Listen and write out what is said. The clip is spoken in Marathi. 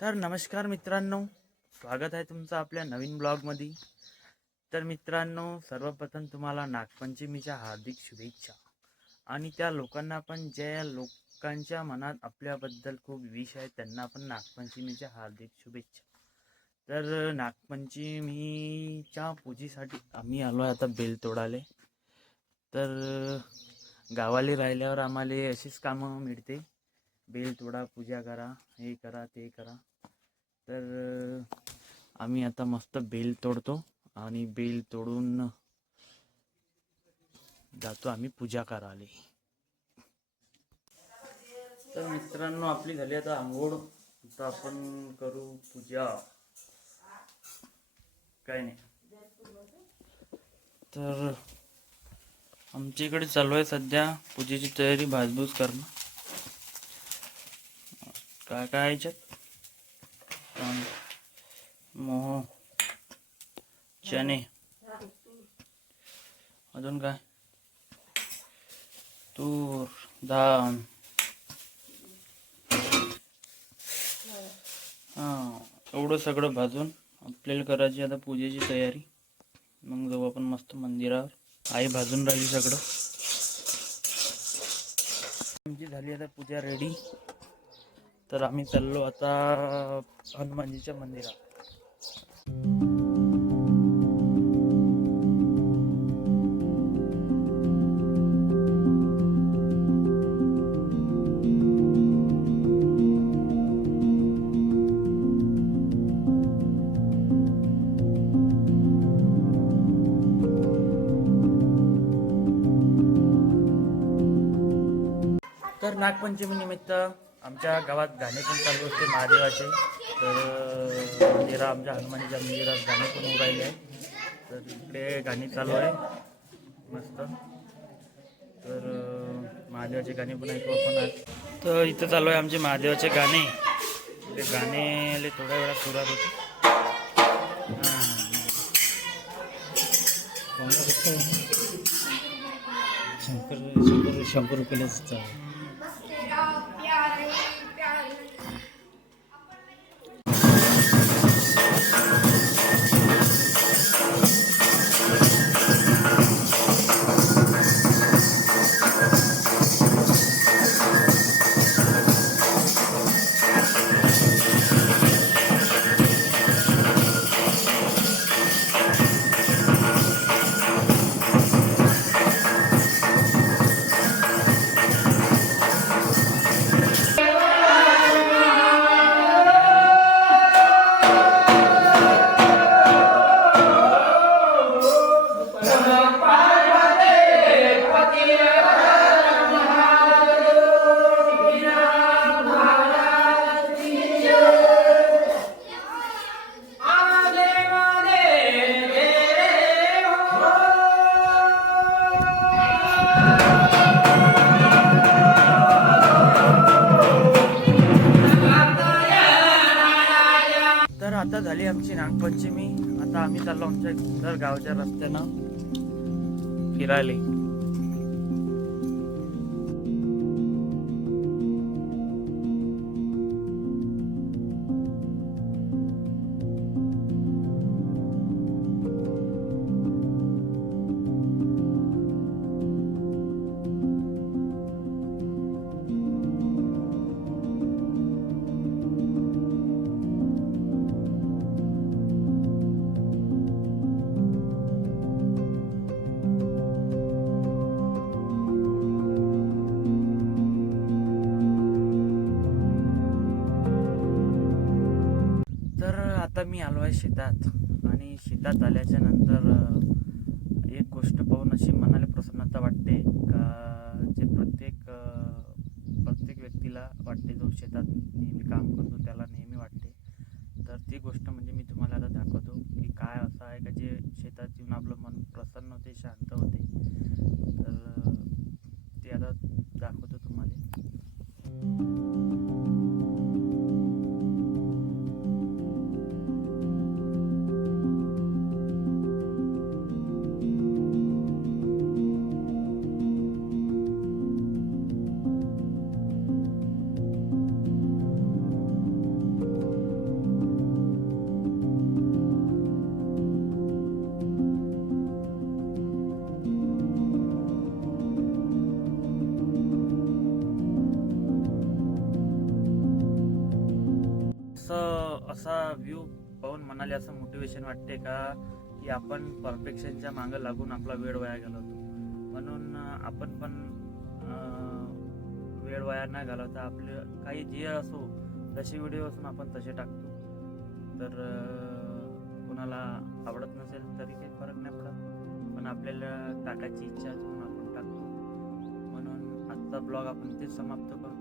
तर नमस्कार मित्रांनो, स्वागत आहे तुमचं आपल्या नवीन ब्लॉगमध्ये. तर मित्रांनो, सर्वप्रथम तुम्हाला नागपंचमीच्या हार्दिक शुभेच्छा. आणि त्या लोकांना पण, ज्या लोकांच्या मनात आपल्याबद्दल खूप विष आहे, त्यांना पण नागपंचमीच्या हार्दिक शुभेच्छा. तर नागपंचमीच्या पूजेसाठी आम्ही आलो आहे आता बेल तोडाले. तर गावाला राहिल्यावर आम्हाला अशीच कामं मिळते, बेल तोडा, पूजा करा, हे करा, ते करा. तर आम्ही आता मस्त बेल तोडतो आणि बेल तोडून जातो आम्ही पूजा करायला. तर मित्रांनो, आपली झाली आता आंघोळ. आता आपण करू पूजा. काय नाही, तर आमच्या इकडे चालू आहे सध्या पूजेची तयारी, भाजबूज करणं. काय काय याच्यात मोह, चणे, अजून काय, तूर डाळ, हां, एवढं सगळं भाजून आपल्याला करायची आता पूजेची तयारी. मग जाऊ आपण मस्त मंदिरावर. आई भाजून राहिली सगळं. आमची झाली आता पूजा रेडी. तर आम्ही चाललो आता हनुमानजीच्या मंदिरात. तर नागपंचमी निमित्त आमच्या गावात गाणे पण चालू असते महादेवाचे. तर आमच्या हनुमानजीच्या मंदिरात गाणे पण होऊ राहिले आहे. तर इकडे गाणी चालू आहे मस्त. तर महादेवाचे गाणे पण ऐकू आपण आज. तर इथं चालू आहे आमचे महादेवाचे गाणे. ते गाणे थोड्या वेळात सुरुवात होते. शंभर रुपयालाच. तर आता झाली आमची नागपंचमी. आता आम्ही चाललो आमच्या घर गावच्या रस्त्यानं फिरायला. तर आता मी आलो आहे शेतात. आणि शेतात आल्याच्या नंतर एक गोष्ट पाहून अशी मनाला प्रसन्नता वाटते का, जे प्रत्येक व्यक्तीला वाटते, जो शेतात नेहमी काम करतो त्याला नेहमी वाटते. तर ती गोष्ट म्हणजे मी तुम्हाला आता दाखवतो की काय असं आहे का जे शेतात येऊन आपलं मन प्रसन्न होते, शांत होते. तर ते आता दाखवतो तुम्हाला. असा व्ह्यू पाहून मनाला असं मोटिवेशन वाटते का की आपण परफेक्शनच्या मागं लागून आपला वेळ वाया घालवतो. म्हणून आपण पण वेळ वाया न घालवता आपले काही जे असो जसे व्हिडिओ असून आपण तसे टाकतो. तर कोणाला आवडत नसेल तरी काही फरक नाही पडत, पण आपल्याला टाकायची इच्छा म्हणून आपण टाकतो. म्हणून आजचा ब्लॉग आपण इथेच समाप्त करू.